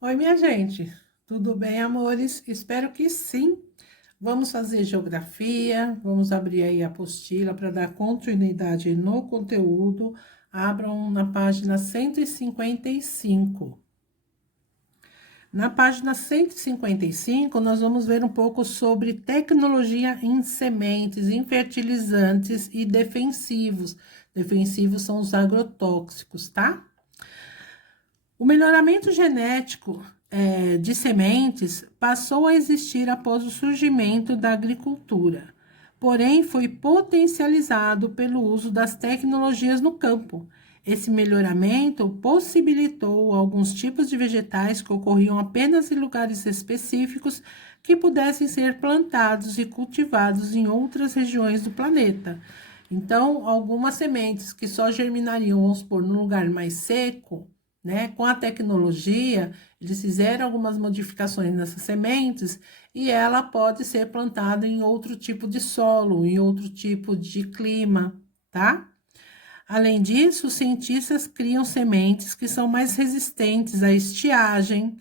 Oi, minha gente, tudo bem, amores? Espero que sim. Vamos fazer geografia, vamos abrir aí a apostila para dar continuidade no conteúdo. Abram na página 155. Na página 155, nós vamos ver um pouco sobre tecnologia em sementes, em fertilizantes e defensivos. Defensivos são os agrotóxicos, tá? O melhoramento genético de sementes passou a existir após o surgimento da agricultura, porém foi potencializado pelo uso das tecnologias no campo. Esse melhoramento possibilitou alguns tipos de vegetais que ocorriam apenas em lugares específicos que pudessem ser plantados e cultivados em outras regiões do planeta. Então, algumas sementes que só germinariam, vamos supor, num lugar mais seco, né? Com a tecnologia, eles fizeram algumas modificações nessas sementes e ela pode ser plantada em outro tipo de solo, em outro tipo de clima, tá? Além disso, os cientistas criam sementes que são mais resistentes à estiagem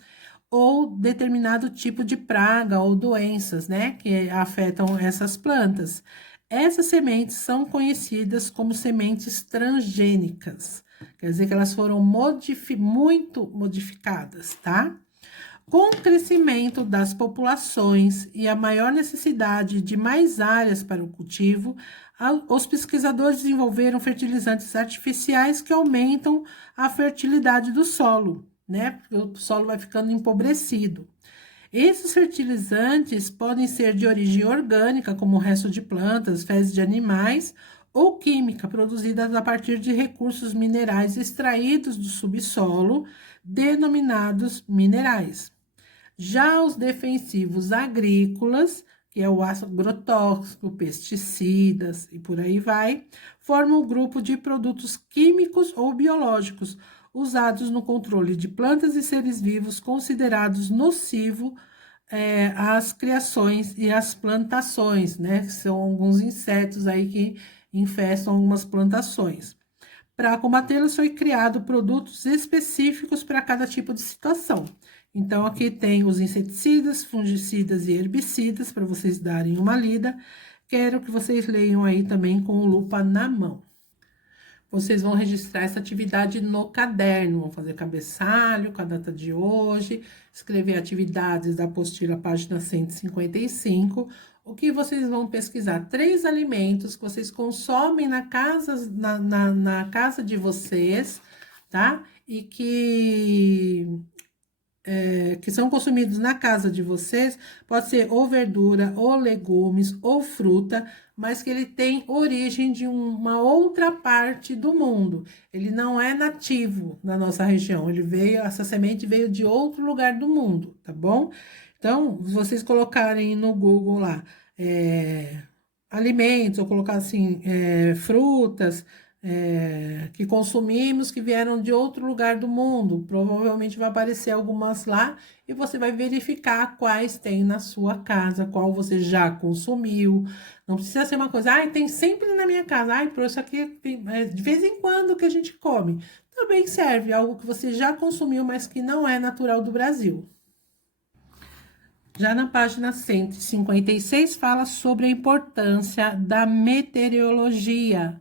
ou determinado tipo de praga ou doenças, né, que afetam essas plantas. Essas sementes são conhecidas como sementes transgênicas, quer dizer que elas foram muito modificadas, tá? Com o crescimento das populações e a maior necessidade de mais áreas para o cultivo, os pesquisadores desenvolveram fertilizantes artificiais que aumentam a fertilidade do solo, né? Porque o solo vai ficando empobrecido. Esses fertilizantes podem ser de origem orgânica, como resto de plantas, fezes de animais, ou química, produzidas a partir de recursos minerais extraídos do subsolo, denominados minerais. Já os defensivos agrícolas, que é o agrotóxico, pesticidas e por aí vai, formam um grupo de produtos químicos ou biológicos usados no controle de plantas e seres vivos considerados nocivo às criações e às plantações, né? Que são alguns insetos aí que infestam algumas plantações. Para combatê-las, foi criado produtos específicos para cada tipo de situação. Então, aqui tem os inseticidas, fungicidas e herbicidas, para vocês darem uma lida. Quero que vocês leiam aí também com lupa na mão. Vocês vão registrar essa atividade no caderno, vão fazer cabeçalho com a data de hoje, escrever atividades da apostila, página 155. O que vocês vão pesquisar? 3 alimentos que vocês consomem na casa de vocês, tá? E que são consumidos na casa de vocês, pode ser ou verdura, ou legumes, ou fruta, mas que ele tem origem de uma outra parte do mundo. Ele não é nativo na nossa região, essa semente veio de outro lugar do mundo, tá bom? Então, se vocês colocarem no Google lá, alimentos, ou colocar assim, frutas, que consumimos que vieram de outro lugar do mundo. Provavelmente vai aparecer algumas lá e você vai verificar quais tem na sua casa, qual você já consumiu. Não precisa ser uma coisa, tem sempre na minha casa. Por isso aqui de vez em quando que a gente come. Também serve algo que você já consumiu, mas que não é natural do Brasil. Já na página 156 fala sobre a importância da meteorologia.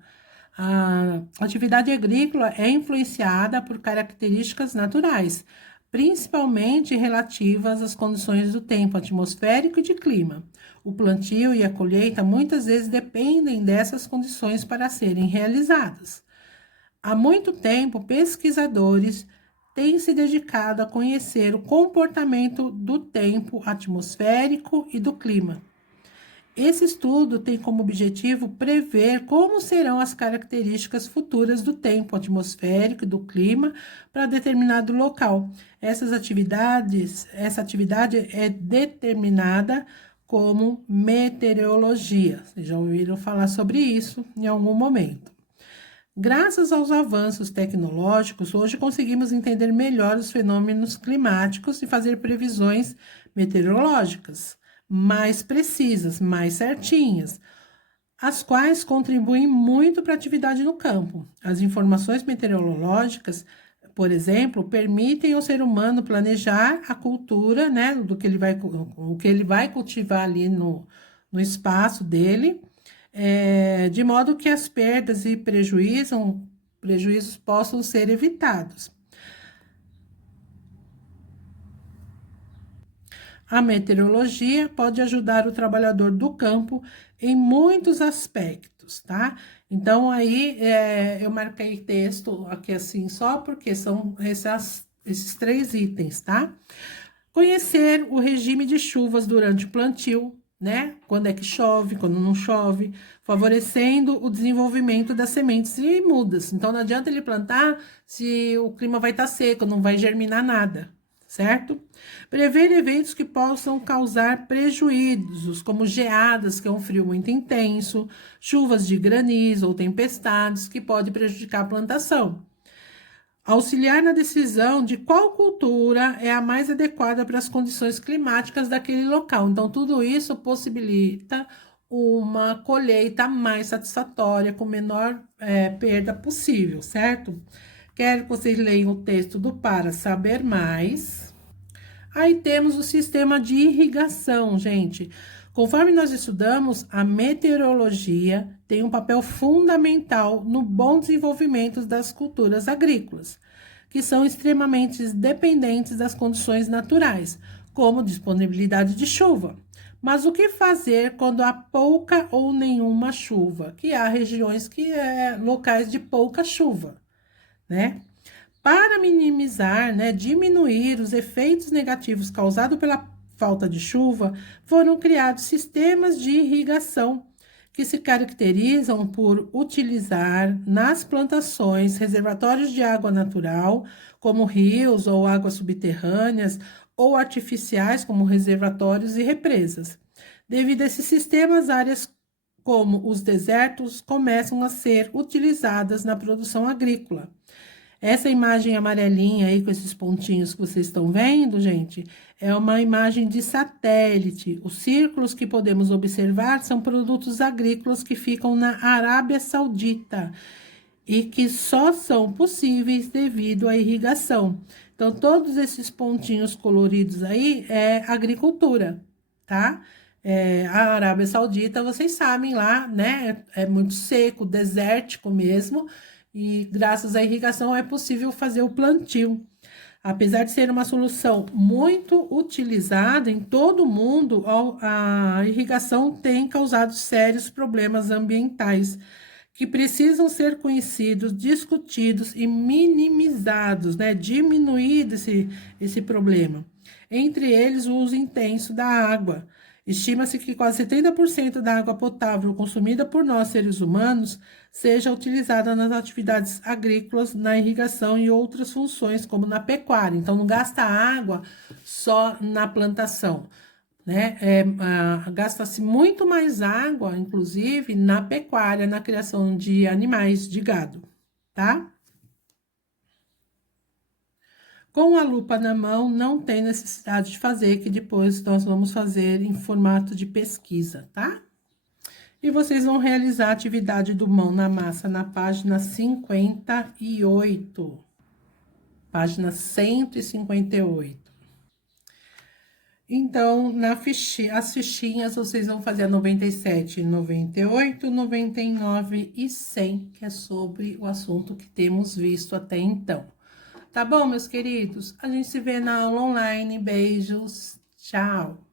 A atividade agrícola é influenciada por características naturais, principalmente relativas às condições do tempo atmosférico e de clima. O plantio e a colheita muitas vezes dependem dessas condições para serem realizadas. Há muito tempo, pesquisadores têm se dedicado a conhecer o comportamento do tempo atmosférico e do clima. Esse estudo tem como objetivo prever como serão as características futuras do tempo atmosférico e do clima para determinado local. Essa atividade é determinada como meteorologia. Vocês já ouviram falar sobre isso em algum momento. Graças aos avanços tecnológicos, hoje conseguimos entender melhor os fenômenos climáticos e fazer previsões meteorológicas mais precisas, mais certinhas, as quais contribuem muito para a atividade no campo. As informações meteorológicas por exemplo, permitem ao ser humano planejar a cultura, né, o que ele vai cultivar ali no espaço dele, de modo que as perdas e prejuízos possam ser evitados. A meteorologia pode ajudar o trabalhador do campo em muitos aspectos, tá? Então, aí, eu marquei texto aqui assim, só porque são esses 3 itens, tá? Conhecer o regime de chuvas durante o plantio, né? Quando é que chove, quando não chove, favorecendo o desenvolvimento das sementes e mudas. Então, não adianta ele plantar se o clima vai estar seco, não vai germinar nada, certo? Prever eventos que possam causar prejuízos, como geadas, que é um frio muito intenso, chuvas de granizo ou tempestades, que pode prejudicar a plantação. Auxiliar na decisão de qual cultura é a mais adequada para as condições climáticas daquele local. Então, tudo isso possibilita uma colheita mais satisfatória, com menor perda possível, certo? Quero que vocês leiam o texto do Para Saber Mais. Aí temos o sistema de irrigação, gente. Conforme nós estudamos, a meteorologia tem um papel fundamental no bom desenvolvimento das culturas agrícolas, que são extremamente dependentes das condições naturais, como disponibilidade de chuva. Mas o que fazer quando há pouca ou nenhuma chuva? Que há regiões locais de pouca chuva, né? Para minimizar, né, diminuir os efeitos negativos causados pela falta de chuva, foram criados sistemas de irrigação que se caracterizam por utilizar nas plantações reservatórios de água natural, como rios ou águas subterrâneas, ou artificiais, como reservatórios e represas. Devido a esses sistemas, áreas como os desertos começam a ser utilizadas na produção agrícola. Essa imagem amarelinha aí com esses pontinhos que vocês estão vendo, gente, é uma imagem de satélite. Os círculos que podemos observar são produtos agrícolas que ficam na Arábia Saudita e que só são possíveis devido à irrigação. Então, todos esses pontinhos coloridos aí é agricultura, tá? A Arábia Saudita, vocês sabem lá, né? É muito seco, desértico mesmo, e graças à irrigação é possível fazer o plantio. Apesar de ser uma solução muito utilizada em todo o mundo, a irrigação tem causado sérios problemas ambientais que precisam ser conhecidos, discutidos e minimizados, né? Diminuído esse problema. Entre eles, o uso intenso da água. Estima-se que quase 70% da água potável consumida por nós, seres humanos, seja utilizada nas atividades agrícolas, na irrigação e outras funções, como na pecuária. Então, não gasta água só na plantação, né? Gasta-se muito mais água, inclusive, na pecuária, na criação de animais, de gado, tá? Com a lupa na mão, não tem necessidade de fazer, que depois nós vamos fazer em formato de pesquisa, tá? E vocês vão realizar a atividade do mão na massa na página 58. Página 158. Então, as fichinhas, vocês vão fazer a 97, 98, 99 e 100, que é sobre o assunto que temos visto até então. Tá bom, meus queridos? A gente se vê na aula online. Beijos. Tchau.